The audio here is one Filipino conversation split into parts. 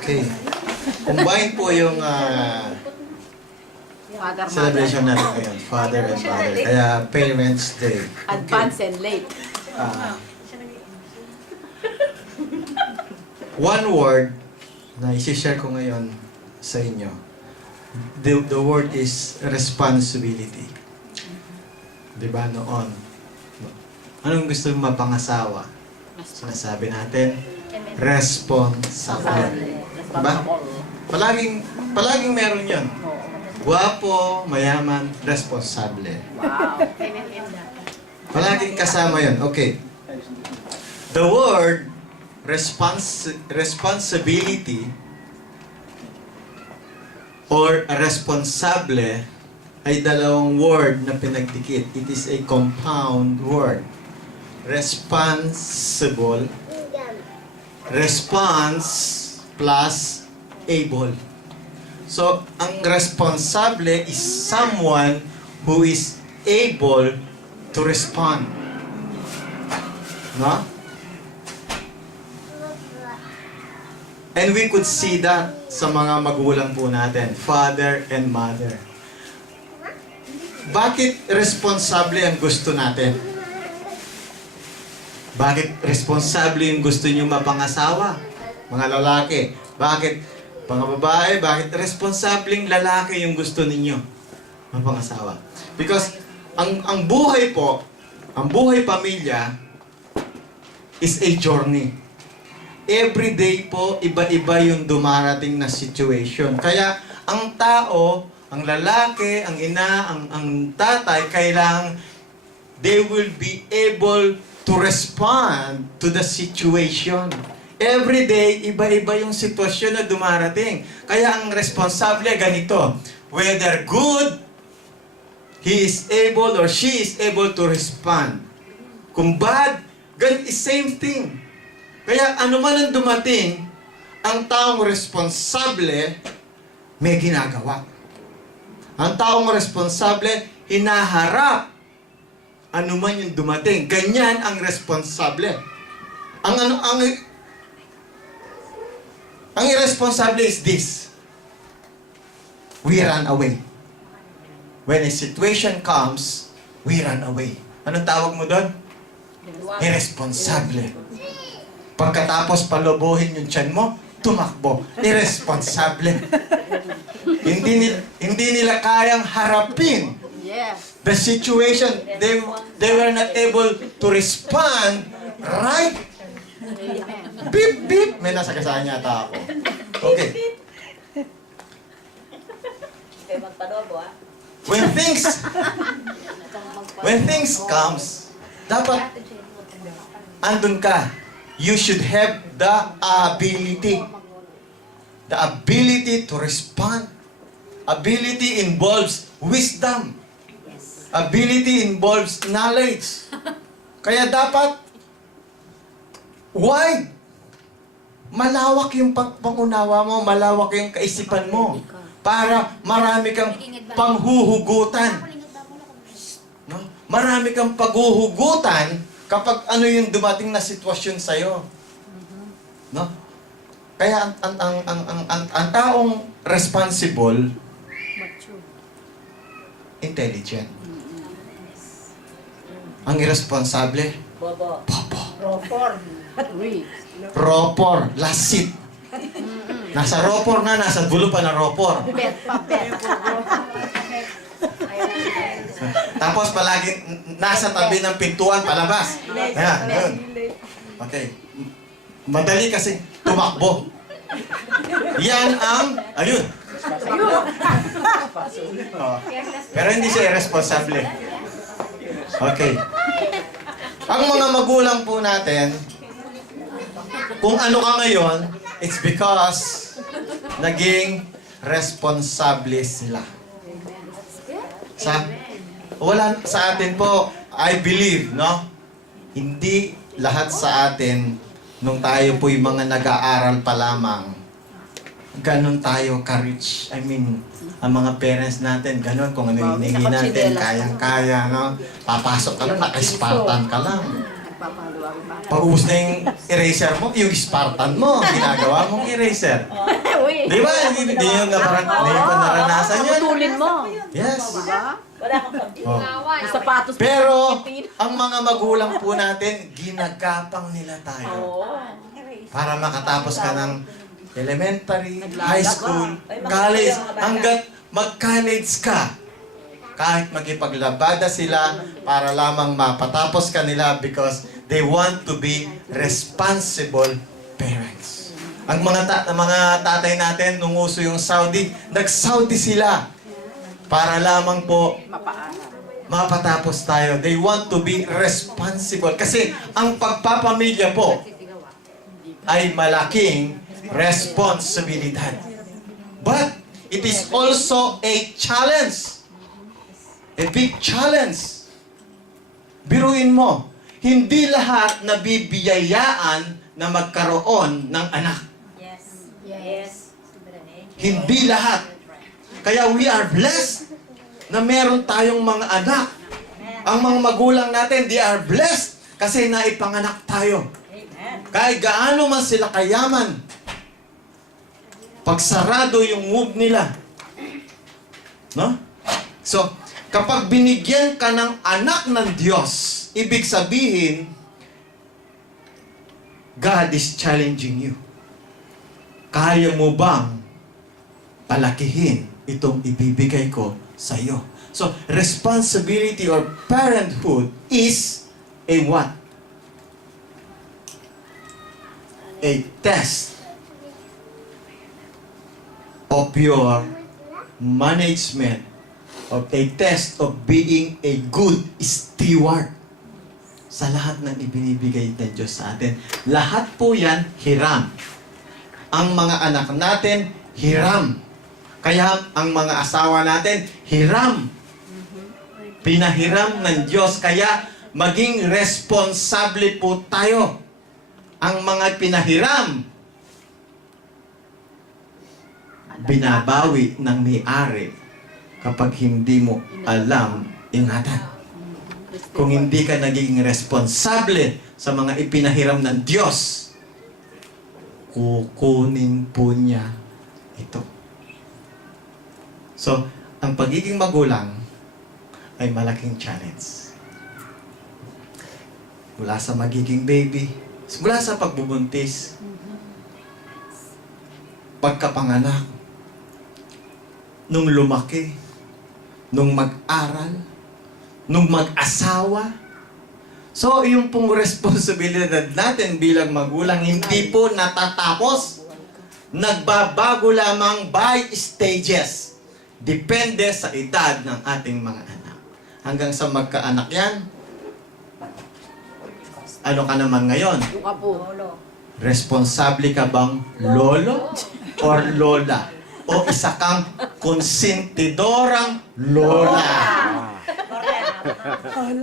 Okay. Combine po yung celebration natin ngayon. Father and Mother. Kaya Parents Day. Advance and late. One word na isi-share ko ngayon sa inyo. The word is responsibility. Diba noon? Anong gusto mong mapangasawa? Sinasabi natin, responsable. Diba? Palaging meron yun. Guwapo, mayaman, responsable. Wow. Palaging kasama yun. Okay. The word responsibility or responsable ay dalawang word na pinagdikit. It is a compound word. Responsible, response plus able. So, ang responsable is someone who is able to respond. No? And we could see that sa mga magulang po natin, father and mother. Bakit responsable ang gusto natin? Bakit responsable yung gusto nyo mapangasawa? Mga lalaki. Bakit? Mga babae, bakit responsableng lalaki yung gusto ninyo mapangasawa? Because ang buhay po, ang buhay pamilya is a journey. Every day po, iba-iba yung dumarating na situation. Kaya ang tao, ang lalaki, ang ina, ang tatay, kailangan they will be able to respond to the situation. Every day, iba-iba yung sitwasyon na dumarating. Kaya ang responsable ganito, whether good, he is able or she is able to respond. Kung bad, ganun is same thing. Kaya ano man ang dumating, ang taong responsable may ginagawa. Ang taong responsable, hinaharap ano man yung dumating. Ganyan ang responsable. Ang irresponsible is this. We run away. When a situation comes, we run away. Anong tawag mo doon? Irresponsible. Pagkatapos palubuhin yung tiyan mo, tumakbo. Irresponsible. Hindi nila kayang harapin the situation. They were not able to respond right. Beep, beep. May nasa kasama yata ako. Okay. When things comes, dapat andun ka. You should have the ability. The ability to respond. Ability involves wisdom. Ability involves knowledge. Kaya dapat wide. Malawak yung pangunawa mo, malawak yung kaisipan mo. Para marami kang panghuhugutan. No? Marami kang paghuhugutan kapag ano yung dumating na sitwasyon sa'yo. No? Kaya ang taong responsible, intelligent. Ang irresponsable, bobo. Ropor, lasit. Nasa ropor na, nasa gulo pa na ropor. Tapos palagi nasa tabi ng pintuan palabas. Ayan, yun. Okay. Madali kasi tumakbo. Yan ang, ayun. Oh. Pero hindi siya irresponsible. Okay. Ang mga magulang po natin, kung ano ka ngayon, it's because naging responsable sila. Wala sa atin po, I believe, no? Hindi lahat sa atin, nung tayo po yung mga nag-aaral pa lamang, ganun tayo ka-rich. I mean, ang mga parents natin, ganun, kung ano hiningi natin, kayang-kaya, no? Papasok ka lang, naka-Spartan ka lang. Papaluwagin ba? Pag-ubos na yung eraser mo, yung Spartan mo, ginagawa mong eraser. Uy! Di ba? Hindi yung naranasan yun. Putulin mo. Yes. Diba? Wala kang pambili. Oh. Yung sapatos mo. Pero, ang mga magulang po natin, ginagapang nila tayo. Oo. Para makatapos ka ng elementary, high school, college, hanggat mag-college ka. Kahit makipaglabada sila para lamang mapatapos ka nila because they want to be responsible parents. Ang mga tatay natin, nung uso yung Saudi, nag-Saudi sila para lamang po Mapaaral. mapatapos tayo. They want to be responsible. Kasi ang pagpapamilya po ay malaking responsibilidad. But it is also a challenge. A big challenge. Biruin mo, hindi lahat nabibiyayaan na magkaroon ng anak. Yes. Yes. Hindi lahat. Kaya we are blessed na meron tayong mga anak. Ang mga magulang natin, they are blessed kasi naipanganak tayo. Amen. Kahit gaano man sila kayaman, pagsarado yung womb nila. No? So, kapag binigyan ka ng anak ng Diyos, ibig sabihin, God is challenging you. Kaya mo bang palakihin itong ibibigay ko sa iyo? So, responsibility or parenthood is a what? A test of your management, of a test of being a good steward sa lahat ng ibinibigay ng Diyos sa atin. Lahat po yan, hiram. Ang mga anak natin, hiram. Kaya ang mga asawa natin, hiram. Pinahiram ng Diyos. Kaya maging responsable po tayo. Ang mga pinahiram, binabawi ng may-ari kapag hindi mo alam ingatan. Kung hindi ka naging responsable sa mga ipinahiram ng Diyos, kukunin po niya ito. So, ang pagiging magulang ay malaking challenge. Mula sa magiging baby, mula sa pagbubuntis, pagkapanganak, nung lumaki, nung mag-aral, nung mag-asawa. So, yung pong responsibilidad natin bilang magulang, hindi po natatapos. Nagbabago lamang by stages. Depende sa edad ng ating mga anak. Hanggang sa magkaanak yan, ano ka naman ngayon? Yung apo. Responsable ka bang lolo or lola? O isa kang konsentidorang lola?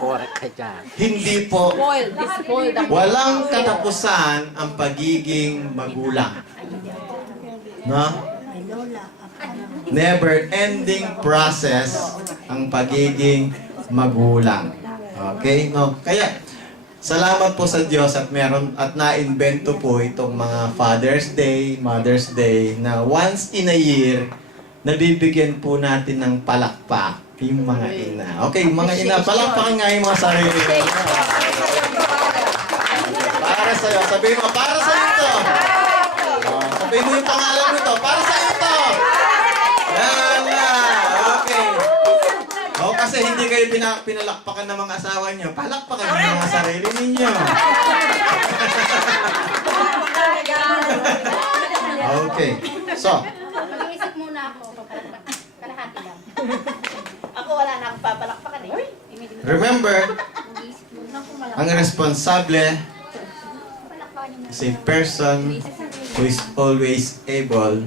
Correct ka dyan. Hindi po. Spoiled. Spoiled ang Walang katapusan ang pagiging magulang. No? Never-ending process ang pagiging magulang. Okay? No? Kaya, salamat po sa Diyos at meron at na-invento po itong mga Father's Day, Mother's Day na once in a year nabibigyan po natin ng palakpak yung mga ina. Okay, mga ina, palakpakan nga yung mga sarili. Para sa'yo. Sabihin mo, para sa'yo ito. Sabihin mo yung pangalan mo ito. Para sa'yo ito. Yan na. Okay. O, kasi hindi kayo pinalakpakan ng mga asawa niyo. Palakpakan niyo yung mga sarili ninyo. Okay. So, Mag-iisip muna ako. Kalahati lang. Ako wala na akong papalakpakan eh. remember, Mag-iisip muna ako malaki. ang responsable Palakpakan yung is a person who is always able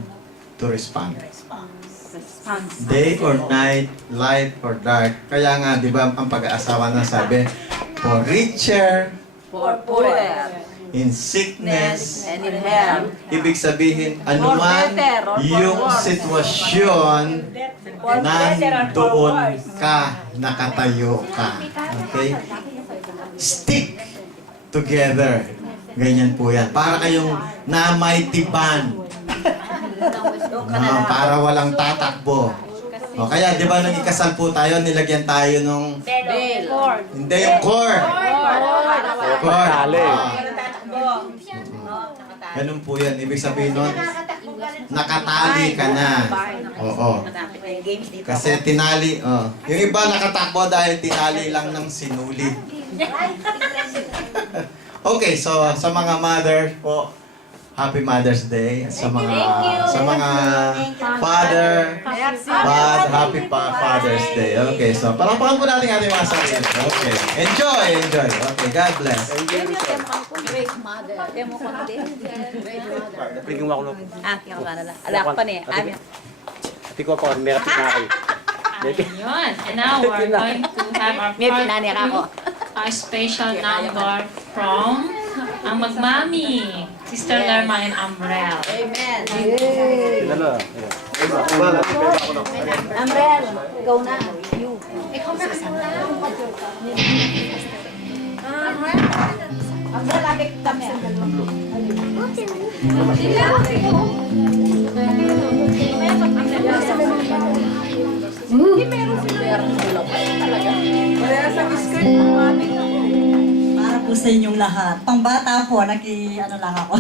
to respond. Day or night, light or dark. Kaya nga, di ba, ang pag-aasawa na sabi, for richer, for poor. in sickness, And in health. ibig sabihin, anuman yung sitwasyon, nandoon ka, nakatayo ka. Okay? Stick together. Ganyan po yan. Para kayong na mighty band. Para walang tatakbo. O kaya, di ba nung ikasal po tayo, nilagyan tayo nung... Bell. Hindi, yung cord. Cord. Tali. Pero tatakbo. No, nakatali. Ganun po yan. Ibig sabihin nun, nakatali ka na. Oo. May games dito. Kasi tinali, yung iba nakatakbo dahil tinali lang ng sinuli. Okay, so sa mga mother po, Happy Mother's Day. Sa mga father, Happy Father's Day. Okay, so palakpakan po natin ating mga sarili. Okay, enjoy. Okay, God bless. Great mother. Demo ko na din. Great mother. Bigyan mo ako ng... Yung kanala. Alak pa ni. Amin. Ati ko pa, may rapid na kayo. Ayun. And now we're going to have our May pinaniyak ako. a special number from ang magmami, Sister Lerma and Umbrel. Amen. Dala. Umbrel, ikaw na. You. Ikaw na ano lang. Umbrel, abik kami. Para po sa inyong lahat. Pangbata po, ano lang ako.